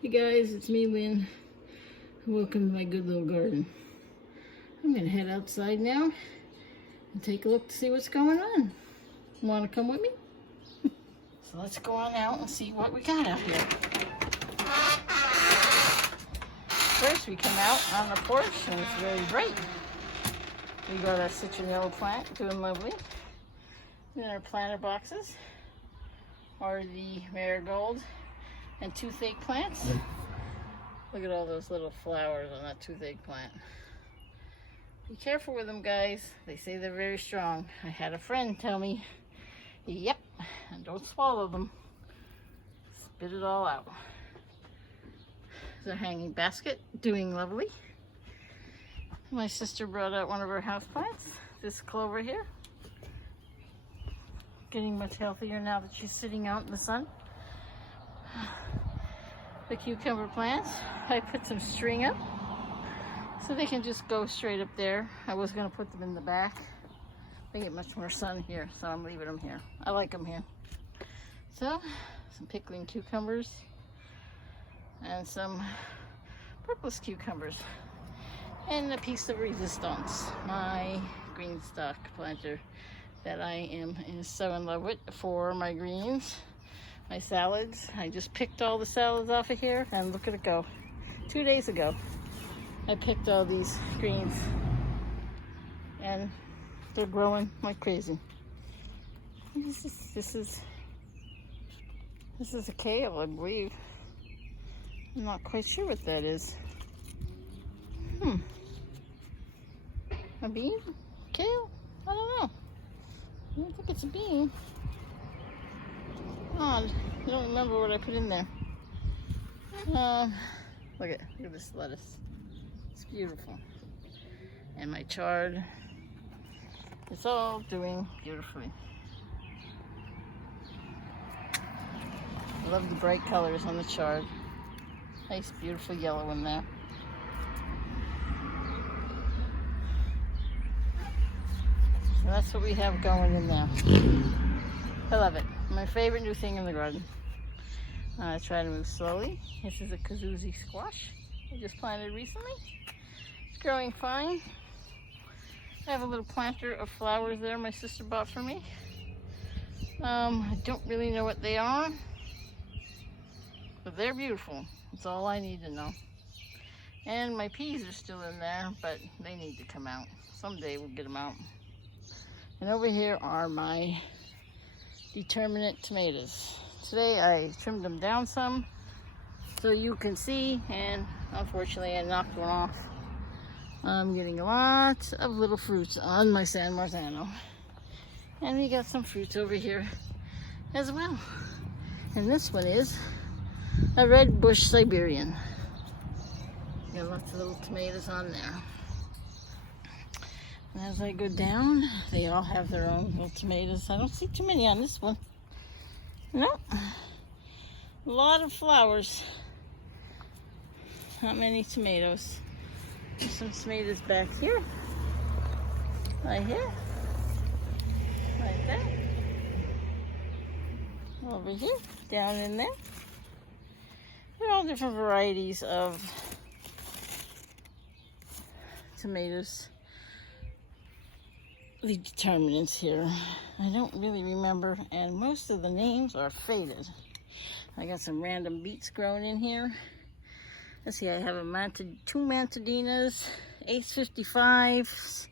Hey guys, it's me, Lynn. Welcome to my good little garden. I'm gonna head outside now and take a look to see what's going on. Want to come with me? So let's go on out and see what we got out here. First we come out on the porch and it's very bright. We got our citronella plant doing lovely. And then our planter boxes are the marigold and toothache plants. Look at all those little flowers on that toothache plant. Be careful with them, guys. They say they're very strong. I had a friend tell me, yep, and don't swallow them. Spit it all out. There's a hanging basket, doing lovely. My sister brought out one of her houseplants, this clover here. Getting much healthier now that she's sitting out in the sun. The cucumber plants, I put some string up so they can just go straight up there. I was going to put them in the back. They get much more sun here, so I'm leaving them here. I like them here. So, some pickling cucumbers and some purpless cucumbers. And a piece of resistance, my green stock planter that I am so in love with for my greens. My salads. I just picked all the salads off of here and look at it go. 2 days ago I picked all these greens and they're growing like crazy. This is a kale, I believe. I'm not quite sure what that is. A bean? Kale? I don't know. I don't think it's a bean. Odd. I don't remember what I put in there. Look at this lettuce. It's beautiful. And my chard. It's all doing beautifully. I love the bright colors on the chard. Nice, beautiful yellow in there. So that's what we have going in there. I love it. My favorite new thing in the garden. I try to move slowly. This is a Kazuzi squash I just planted recently. It's growing fine. I have a little planter of flowers there my sister bought for me. I don't really know what they are, but they're beautiful. That's all I need to know. And my peas are still in there, but they need to come out. Someday we'll get them out. And over here are my determinate tomatoes. Today I trimmed them down some so you can see, and unfortunately I knocked one off. I'm getting lots of little fruits on my San Marzano. And we got some fruits over here as well. And this one is a red bush Siberian. Got lots of little tomatoes on there. And as I go down, they all have their own little tomatoes. I don't see too many on this one. No. A lot of flowers. Not many tomatoes. There's some tomatoes back here. Right here. Like that. Over here. Down in there. They're all different varieties of tomatoes. The determinants here. I don't really remember, and most of the names are faded. I got some random beets growing in here. Let's see, I have two Mantadinas, Ace 55s.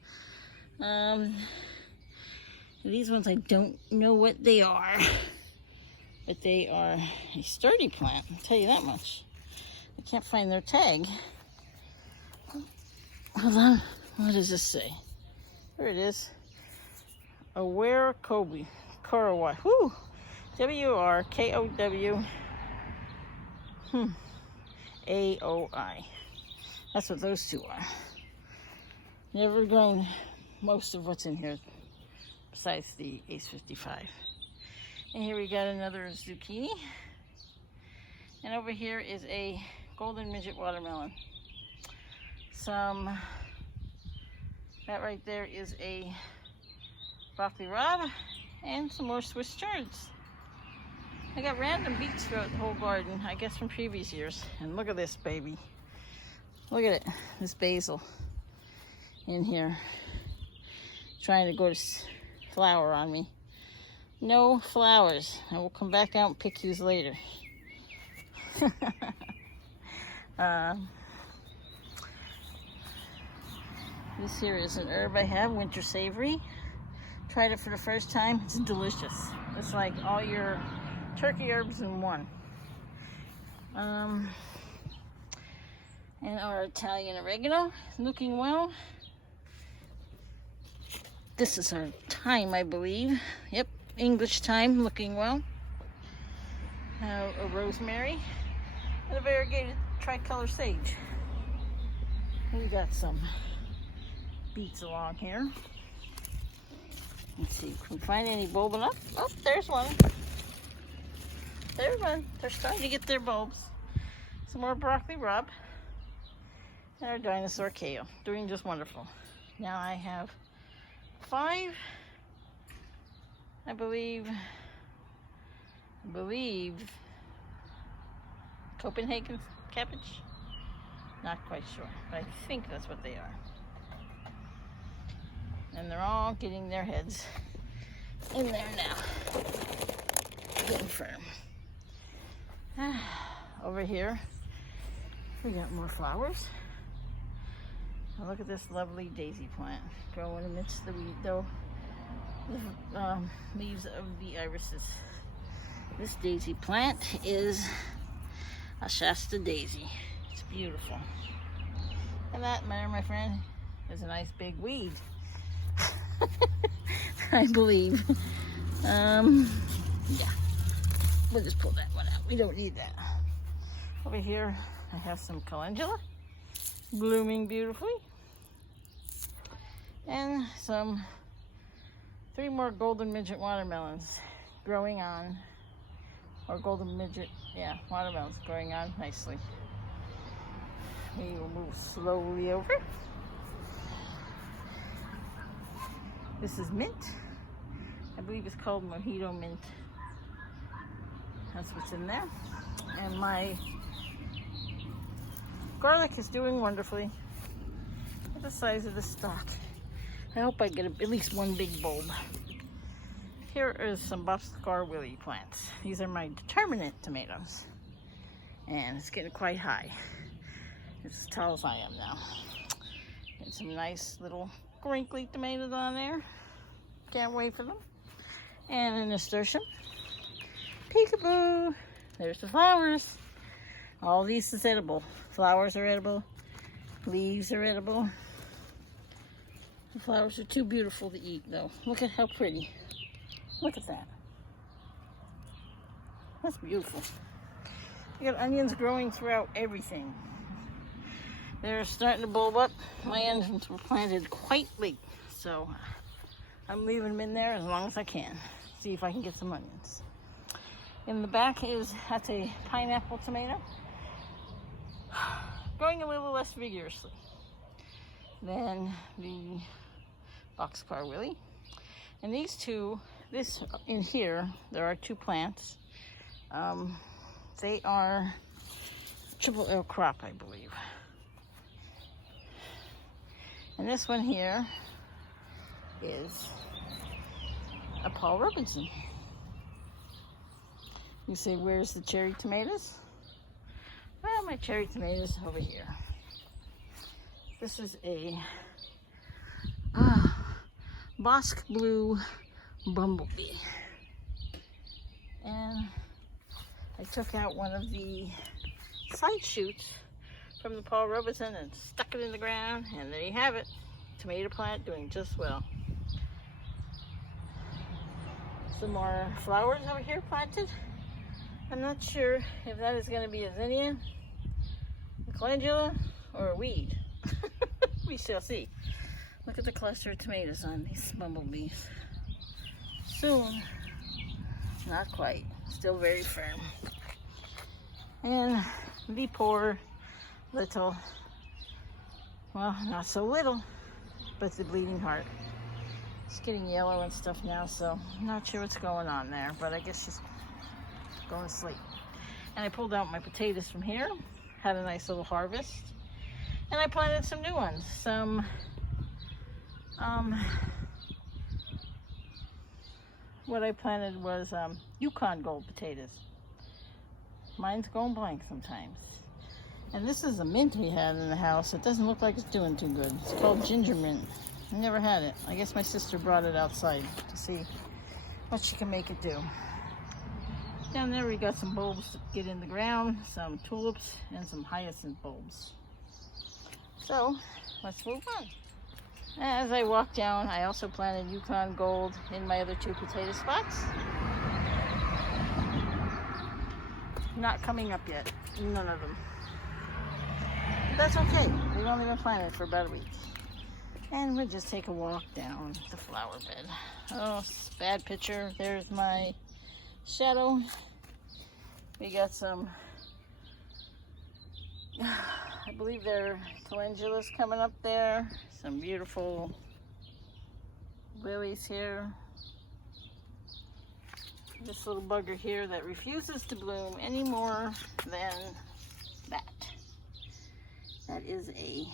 These ones I don't know what they are, but they are a sturdy plant, I'll tell you that much. I can't find their tag. Hold on, what does this say? There it is. Aware Kobe. Korawai. Whoo! W-R-K-O-W. A-O-I. That's what those two are. Never grown most of what's in here besides the Ace 55. And here we got another zucchini. And over here is a golden midget watermelon. That right there is a broccoli rabe and some more Swiss chards. I got random beets throughout the whole garden, I guess from previous years. And look at this baby. Look at it, this basil in here. Trying to go to flower on me. No flowers. I will come back out and pick these later. This here is an herb I have, winter savory. Tried it for the first time. It's delicious. It's like all your turkey herbs in one. And our Italian oregano, looking well. This is our thyme, I believe. Yep, English thyme, looking well. A rosemary and a variegated tricolor sage. We got some beets along here. Let's see, can we find any bulbing up? Oh, there's one. There's one. They're starting to get their bulbs. Some more broccoli rub. And our dinosaur kale, doing just wonderful. Now I have 5, I believe Copenhagen cabbage. Not quite sure, but I think that's what they are. And they're all getting their heads in there now. Getting firm. Over here, we got more flowers. Now look at this lovely daisy plant growing amidst the weed, though. The leaves of the irises. This daisy plant is a Shasta daisy. It's beautiful. And that, my friend, is a nice big weed. I believe. Yeah. We'll just pull that one out. We don't need that. Over here, I have some calendula blooming beautifully. And 3 more golden midget watermelons growing on. Or golden midget, yeah, watermelons growing on nicely. We will move slowly over. This is mint. I believe it's called mojito mint. That's what's in there. And my garlic is doing wonderfully. Look at the size of the stalk. I hope I get at least one big bulb. Here is some Boscar Willie plants. These are my determinate tomatoes. And it's getting quite high. It's as tall as I am now. Get some nice little crinkly tomatoes on there. Can't wait for them. And a nasturtium. Peekaboo. There's the flowers. All these is edible. Flowers are edible. Leaves are edible. The flowers are too beautiful to eat, though. Look at how pretty. Look at that. That's beautiful. You got onions growing throughout everything. They're starting to bulb up. My onions were planted quite late, so I'm leaving them in there as long as I can. See if I can get some onions. In the back that's a pineapple tomato. Growing a little less vigorously than the Boxcar Willie. And these two, this in here, there are 2 plants. They are triple L crop, I believe. And this one here is a Paul Robinson. You say, where's the cherry tomatoes? Well, my cherry tomatoes over here. This is a Bosque Blue Bumblebee. And I took out one of the side shoots from the Paul Robeson and stuck it in the ground, and there you have it. Tomato plant doing just well. Some more flowers over here planted. I'm not sure if that is going to be a zinnia, a calendula, or a weed. We shall see. Look at the cluster of tomatoes on these bumblebees. Soon. Not quite. Still very firm. And the poor little, well, not so little, but the bleeding heart. It's getting yellow and stuff now, so I'm not sure what's going on there, but I guess she's going to sleep. And I pulled out my potatoes from here, had a nice little harvest, and I planted some new ones. Some what I planted was Yukon Gold potatoes. Mine's going blank sometimes. And this is a mint we had in the house. It doesn't look like it's doing too good. It's called ginger mint. I never had it. I guess my sister brought it outside to see what she can make it do. Down there we got some bulbs to get in the ground, some tulips, and some hyacinth bulbs. So, let's move on. As I walk down, I also planted Yukon Gold in my other 2 potato spots. Not coming up yet, none of them. But that's okay, we've only been planted for about a week. And we'll just take a walk down the flower bed. Oh, bad picture. There's my shadow. We got some, I believe they're calendulas coming up there. Some beautiful lilies here. This little bugger here that refuses to bloom any more than that. That is a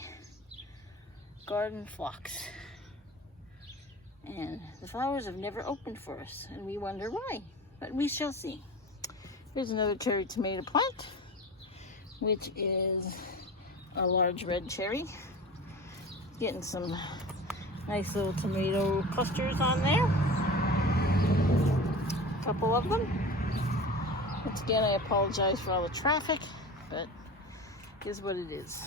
garden phlox. And the flowers have never opened for us, and we wonder why, but we shall see. Here's another cherry tomato plant, which is a large red cherry. Getting some nice little tomato clusters on there. A couple of them. Once again, I apologize for all the traffic, but it is what it is.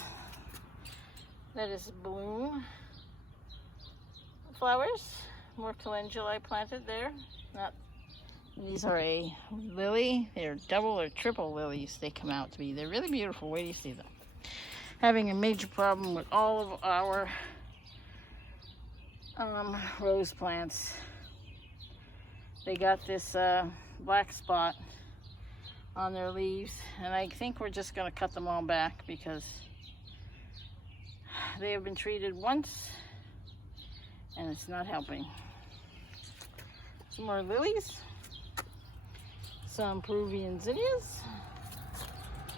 That is bloom flowers. More calendula I planted there. These are a lily. They're double or triple lilies they come out to be. They're really beautiful. Wait till you see them. Having a major problem with all of our rose plants. They got this black spot on their leaves, and I think we're just going to cut them all back because they have been treated once and it's not helping. Some more lilies, some Peruvian zinnias.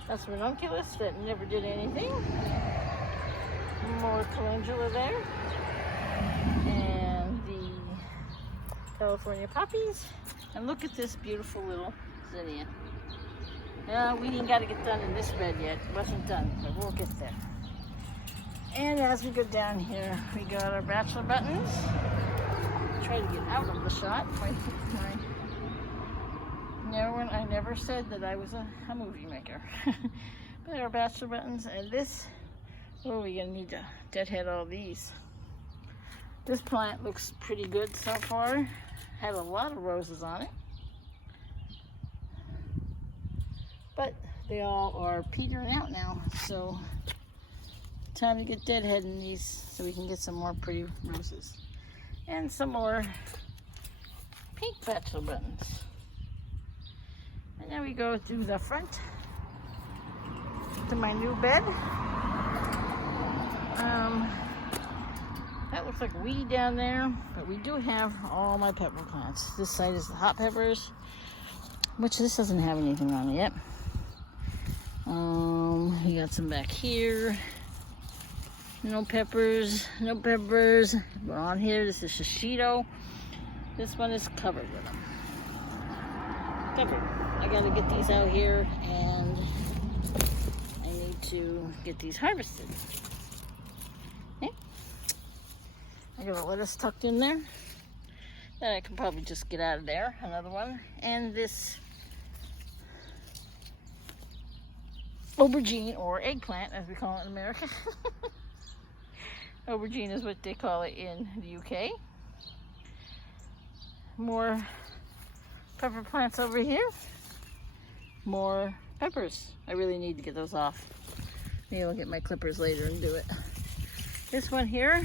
That's ranunculus that never did anything. More calendula there. And the California poppies. And look at this beautiful little zinnia. We ain't got to get done in this bed yet. It wasn't done, but we'll get there. And as we go down here, we got our bachelor buttons. Try to get out of the shot. I never said that I was a movie maker. But our bachelor buttons, and this, we're gonna need to deadhead all these. This plant looks pretty good so far. Had a lot of roses on it. But they all are petering out now, so time to get deadheading these so we can get some more pretty roses. And some more pink bachelor buttons. And then we go through the front to my new bed. That looks like weed down there, but we do have all my pepper plants. This side is the hot peppers, which this doesn't have anything on it yet. We got some back here. No peppers, no peppers. But on here, this is shishito. This one is covered with them. Covered. I gotta get these out here, and I need to get these harvested. Okay. I got a lettuce tucked in there. Then I can probably just get out of there. Another one. And this aubergine, or eggplant as we call it in America. Aubergine is what they call it in the UK. More pepper plants over here. More peppers. I really need to get those off. Maybe I'll get my clippers later and do it. This one here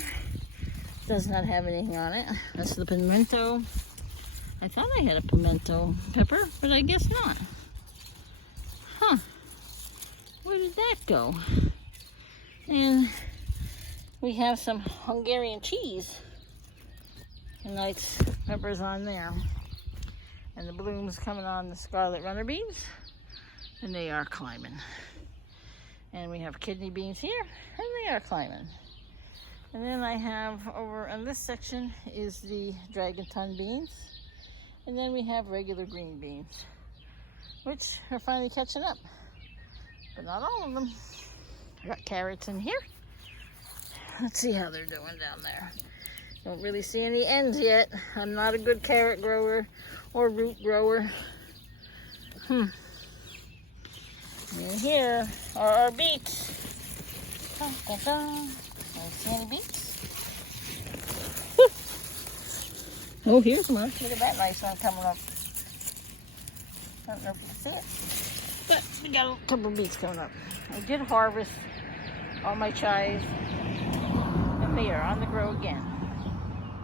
does not have anything on it. That's the pimento. I thought I had a pimento pepper, but I guess not. Huh. Where did that go? And we have some Hungarian cheese. Nice peppers on there. And the blooms coming on the scarlet runner beans, and they are climbing. And we have kidney beans here, and they are climbing. And then I have over on this section is the dragon tongue beans. And then we have regular green beans, which are finally catching up. But not all of them. I got carrots in here. Let's see how they're doing down there. Don't really see any ends yet. I'm not a good carrot grower or root grower. And here are our beets. Dun, dun, dun. Don't see any beets. Oh, here's one. Look at that nice one coming up. I don't know if you can see it, but we got a couple of beets coming up. I did harvest all my chives, and they are on the grow again.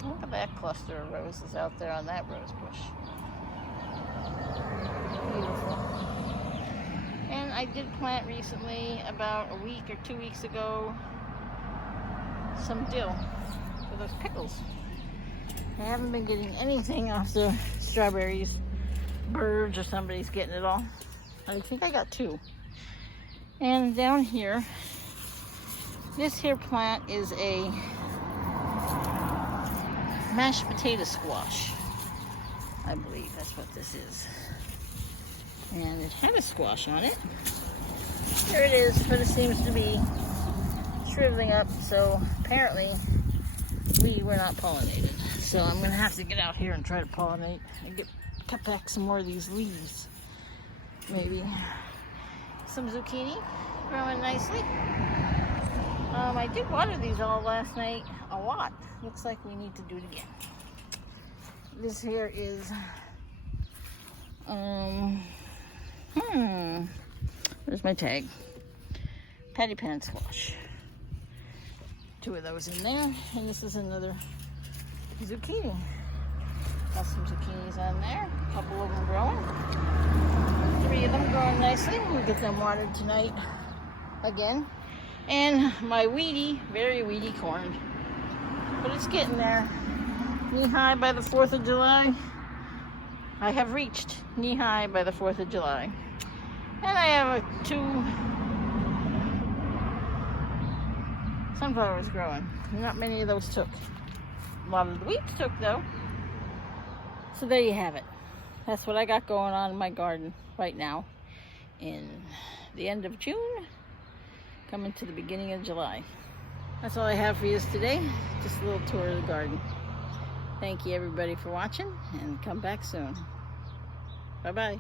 Look at that cluster of roses out there on that rose bush. Beautiful. And I did plant recently, about a week or 2 weeks ago, some dill for those pickles. I haven't been getting anything off the strawberries. Birds or somebody's getting it all. I think I got 2. And down here, this here plant is a mashed potato squash. I believe that's what this is. And it had a squash on it. There it is, but it seems to be shriveling up, so apparently we were not pollinated. So I'm gonna have to get out here and try to pollinate and cut back some more of these leaves. Maybe. Some zucchini growing nicely. I did water these all last night a lot. Looks like we need to do it again. This here is where's my tag? Patty pan squash. 2 of those in there, and this is another zucchini. Got some zucchinis on there, a couple of them growing. 3 of them growing nicely. We'll get them watered tonight again. And my weedy, very weedy corn. But it's getting there. Knee-high by the 4th of July. I have reached knee-high by the 4th of July. And I have 2 sunflowers growing. Not many of those took. A lot of the weeds took, though. So there you have it. That's what I got going on in my garden right now in the end of June, coming to the beginning of July. That's all I have for you today. Just a little tour of the garden. Thank you everybody for watching, and come back soon. Bye-bye.